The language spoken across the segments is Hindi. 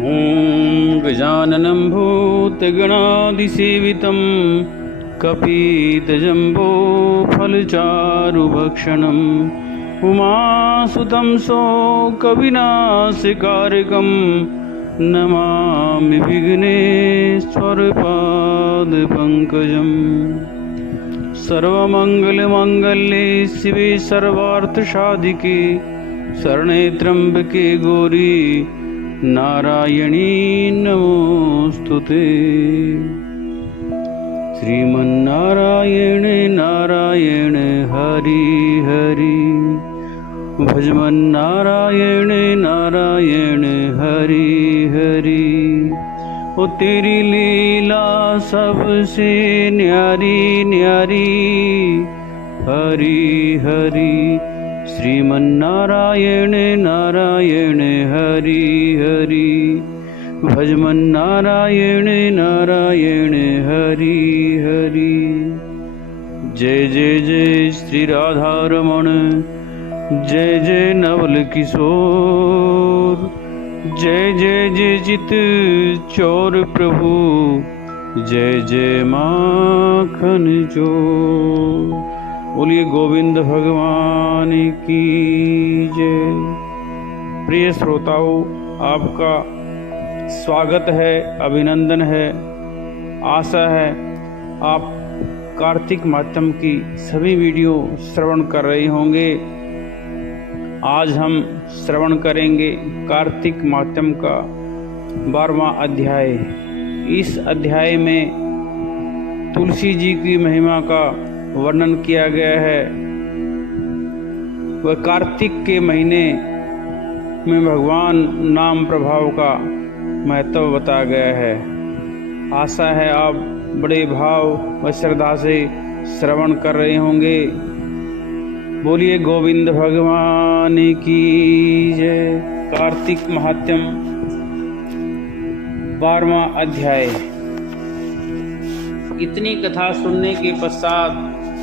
ॐ गजाननं भूतगणाधिसेवितं कपितजम्बोफलचारुभक्षणम् उमासुतं शोकविनाशकारकं नमामि विघ्नेश्वरपादपङ्कजम्। सर्वमङ्गलमाङ्गल्ये शिवे सर्वार्थसाधिके शरणे त्र्यम्बके गौरी नारायणी नमोस्तुते। श्रीमन्नारायण नारायण हरि हरि भजमन्नारायण नारायण हरि हरि। ओ तेरी लीला सबसे न्यारी न्यारी हरि हरि। श्रीमन्नारायण नारायण हरि हरि भजमन्नारायण नारायण हरि हरि। जय जय जय श्री राधारमण, जय जय नवल किशोर, जय जय जय चित चोर प्रभु, जय जय माखन चोर। बोलिए गोविंद भगवान की जय। प्रिय श्रोताओं, आपका स्वागत है, अभिनंदन है। आशा है आप कार्तिक मातम की सभी वीडियो श्रवण कर रहे होंगे। आज हम श्रवण करेंगे कार्तिक मातम का 12वां अध्याय। इस अध्याय में तुलसी जी की महिमा का वर्णन किया गया है। वह कार्तिक के महीने में भगवान नाम प्रभाव का महत्व बताया गया है। आशा है आप बड़े भाव व श्रद्धा से श्रवण कर रहे होंगे। बोलिए गोविंद भगवान की जय। कार्तिक महात्म्य 12वां अध्याय। इतनी कथा सुनने के पश्चात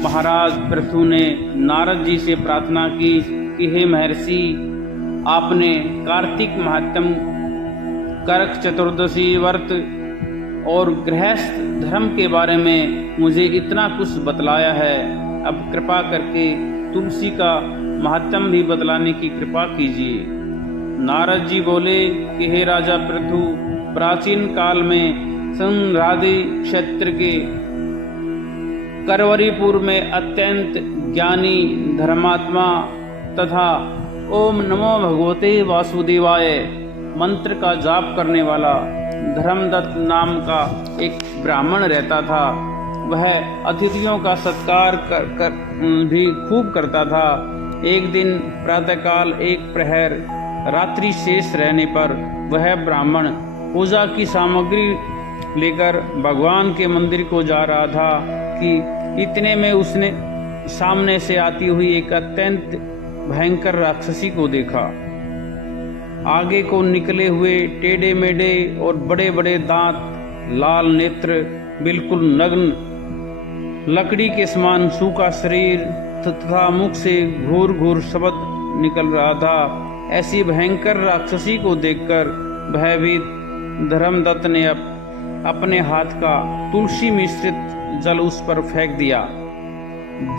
महाराज पृथु ने नारद जी से प्रार्थना की कि हे महर्षि, आपने कार्तिक महात्म्य, करक चतुर्दशी व्रत और गृहस्थ धर्म के बारे में मुझे इतना कुछ बतलाया है। अब कृपा करके तुलसी का महात्म्य भी बतलाने की कृपा कीजिए। नारद जी बोले कि हे राजा पृथु, प्राचीन काल में संराधि क्षेत्र के करवरीपुर में अत्यंत ज्ञानी धर्मात्मा तथा ओम नमो भगवते वासुदेवाय मंत्र का जाप करने वाला धर्मदत्त नाम का एक ब्राह्मण रहता था। वह अतिथियों का सत्कार कर भी खूब करता था। एक दिन प्रातःकाल एक प्रहर रात्रि शेष रहने पर वह ब्राह्मण पूजा की सामग्री लेकर भगवान के मंदिर को जा रहा था कि इतने में उसने सामने से आती हुई एक अत्यंत भयंकर राक्षसी को देखा। आगे को निकले हुए टेढ़े मेढ़े और बड़े बड़े दांत, लाल नेत्र, बिल्कुल नग्न, लकड़ी के समान सूखा शरीर तथा मुख से घूर घूर शब्द निकल रहा था। ऐसी भयंकर राक्षसी को देखकर भयभीत धर्मदत्त ने अपने हाथ का तुलसी मिश्रित जल उस पर फेंक दिया।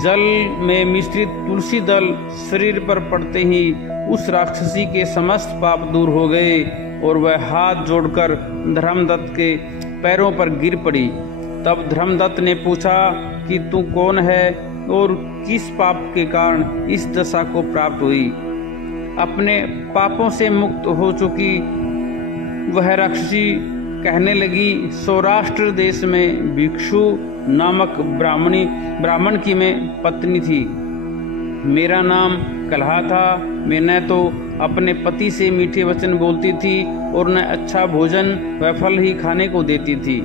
जल में मिश्रित तुलसी दल शरीर पर पड़ते ही उस राक्षसी के समस्त पाप दूर हो गए और वह हाथ जोड़कर धर्मदत्त के पैरों पर गिर पड़ी। तब धर्मदत्त ने पूछा कि तू कौन है और किस पाप के कारण इस दशा को प्राप्त हुई। अपने पापों से मुक्त हो चुकी वह राक्षसी कहने लगी, सौराष्ट्र देश में भिक्षु नामक ब्राह्मण की मैं पत्नी थी। मेरा नाम कलहा था। मैं न तो अपने पति से मीठे वचन बोलती थी और न अच्छा भोजन व फल ही खाने को देती थी।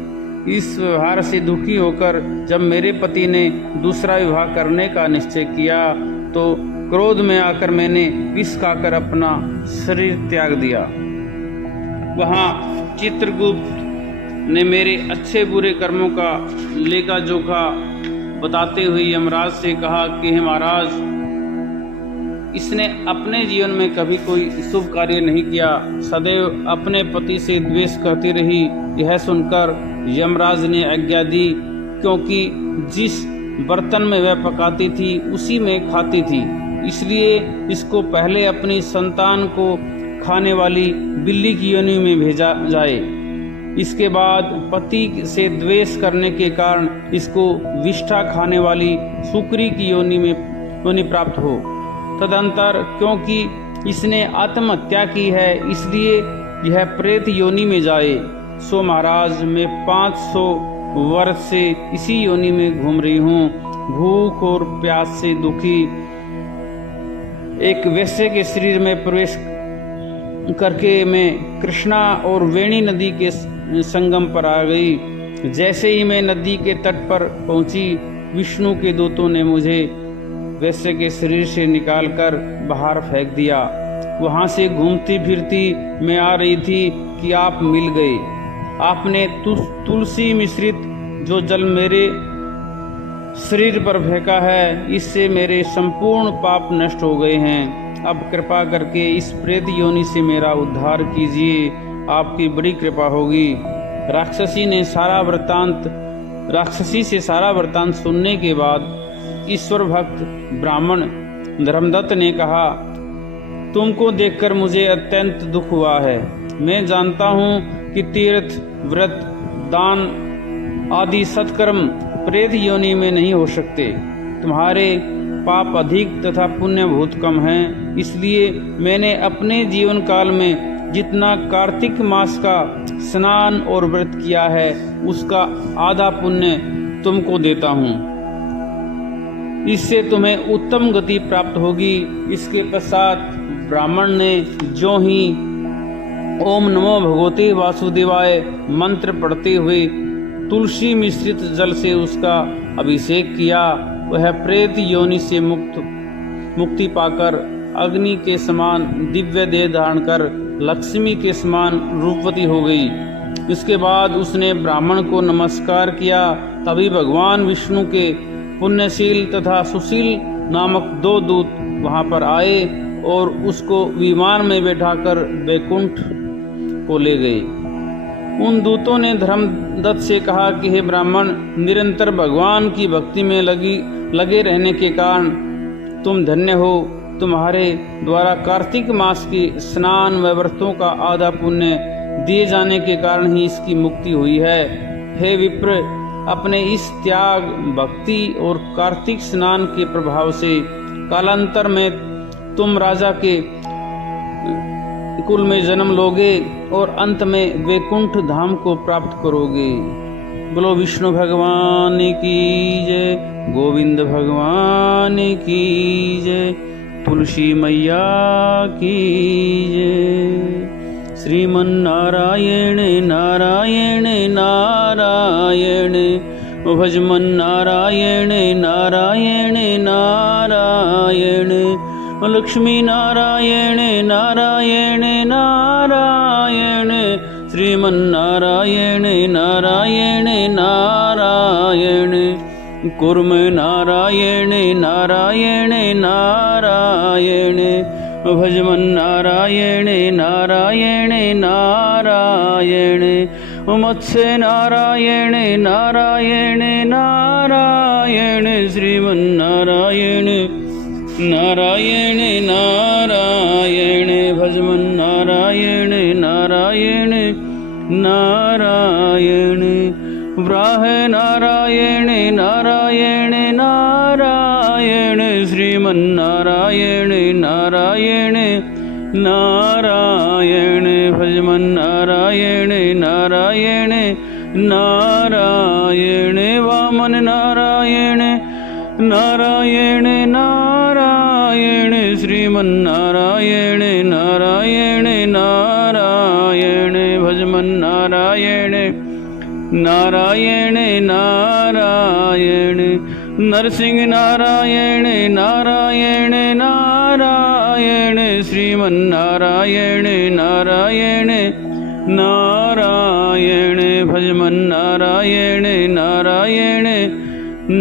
इस व्यवहार से दुखी होकर जब मेरे पति ने दूसरा विवाह करने का निश्चय किया तो क्रोध में आकर मैंने विष खाकर अपना शरीर त्याग दिया। वहाँ चित्रगुप्त ने मेरे अच्छे बुरे कर्मों का लेखा जोखा बताते हुए यमराज से कहा कि हे महाराज, इसने अपने जीवन में कभी कोई शुभ कार्य नहीं किया, सदैव अपने पति से द्वेष करती रही। यह सुनकर यमराज ने आज्ञा दी, क्योंकि जिस बर्तन में वह पकाती थी उसी में खाती थी, इसलिए इसको पहले अपनी संतान को खाने वाली बिल्ली की योनि में भेजा जाए। इसके बाद पति से द्वेष करने के कारण इसको विष्ठा खाने वाली सुकरी की योनि प्राप्त हो। तदंतर क्योंकि इसने आत्महत्या की है, इसलिए यह प्रेत योनि में जाए। सो महाराज, मैं 500 वर्ष से इसी योनि में घूम रही हूँ, भूख और प्यास से दुखी। एक वैश्य के शरीर में प्रवेश करके मैं कृष्णा और वेणी नदी के संगम पर आ गई। जैसे ही मैं नदी के तट पर पहुंची, विष्णु के दूतों ने मुझे वैश्य के शरीर से निकालकर बाहर फेंक दिया। वहां से घूमती फिरती मैं आ रही थी कि आप मिल गए। आपने तुलसी मिश्रित जो जल मेरे शरीर पर फेंका है, इससे मेरे संपूर्ण पाप नष्ट हो गए हैं। अब कृपा करके इस प्रेत योनि से मेरा उद्धार कीजिए, आपकी बड़ी कृपा होगी। राक्षसी से सारा वृत्तांत सुनने के बाद ईश्वर भक्त ब्राह्मण धर्मदत्त ने कहा, तुमको देखकर मुझे अत्यंत दुख हुआ है। मैं जानता हूँ कि तीर्थ, व्रत, दान आदि सत्कर्म प्रेत योनि में नहीं हो सकते। तुम्हारे पाप अधिक तथा पुण्य बहुत कम हैं, इसलिए मैंने अपने जीवन काल में जितना कार्तिक मास का स्नान और व्रत किया है, उसका आधा पुण्य तुमको देता हूँ। इससे तुम्हें उत्तम गति प्राप्त होगी। इसके पश्चात ब्राह्मण ने जो ही ओम नमो भगवते वासुदेवाय मंत्र पढ़ते हुए तुलसी मिश्रित जल से उसका अभिषेक किया, वह प्रेत योनि से मुक्ति पाकर अग्नि के समान दिव्य देह धारण कर लक्ष्मी के समान रूपवती हो गई। इसके बाद उसने ब्राह्मण को नमस्कार किया। तभी भगवान विष्णु के पुण्यशील तथा सुशील नामक 2 दूत वहां पर आए और उसको विमान में बैठाकर वैकुंठ को ले गए। उन दूतों ने धर्मदत्त से कहा कि हे ब्राह्मण, निरंतर भगवान की भक्ति में लगे रहने के कारण तुम धन्य हो। तुम्हारे द्वारा कार्तिक मास के स्नान व व्रतों का आधा पुण्य दिए जाने के कारण ही इसकी मुक्ति हुई है। हे विप्र, अपने इस त्याग, भक्ति और कार्तिक स्नान के प्रभाव से कालांतर में तुम राजा के कुल में जन्म लोगे और अंत में वैकुंठ धाम को प्राप्त करोगे। बोलो विष्णु भगवान की जय, गोविंद भगवान की जय, तुलसी मैया की जय। श्रीमन्नारायण नारायण नारायण, भजमन नारायण नारायण नारायण, लक्ष्मी नारायण नारायण नारायण, श्रीमन्नारायण नारायण नारायण, कुर्म नारायण नारायण नारायण, भजमन नारायण नारायण नारायण, मत्स्य नारायण नारायण नारायण, श्रीमन्नारायण नारायण नारायण, भजमन नारायण नारायण नारायण, व्राह नारायण नारायण नारायण, श्रीमन्नारायण नारायण नारायण, भजमन नारायण नारायण नारायण, वामन नारायण नारायण नारायण, श्रीमन्नारायण नारायण नारायण, भजमन नारायण नारायण नारायण, नरसिंह नारायण नारायण नारायण, श्रीमन्नारायण नारायण नारायण, भजमन नारायण नारायण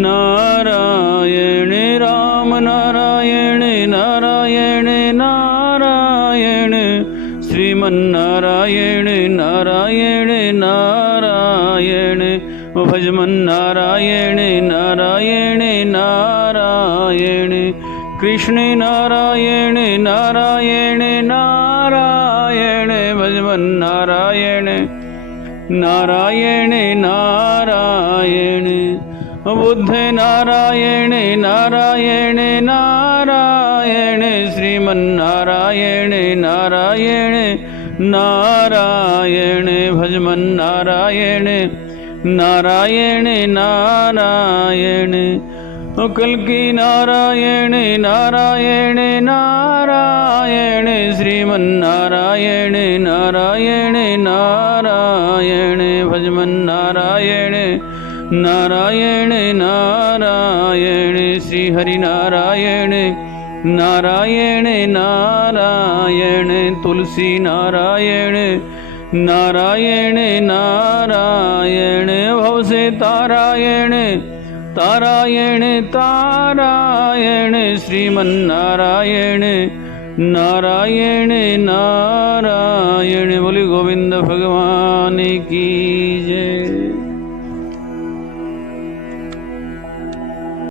नारायण, राम नारायण नारायण नारायण नारायण भजमन नारायण नारायण नारायण कृष्ण नारायण नारायण नारायण भजमन नारायण नारायण नारायण बुद्ध नारायण नारायण नारायण श्रीमन नारायण नारायण नारायण भजमन नारायण नारायण नारायण कल्कि नारायण नारायण नारायण श्रीमन नारायण नारायण नारायण भजमन नारायण नारायण नारायण श्री हरि नारायण नारायण नारायण तुलसी नारायण नारायण नारायण भव से तारायण तारायण तारायण श्रीमन नारायण नारायण नारायण बोले गोविंद भगवान की जय।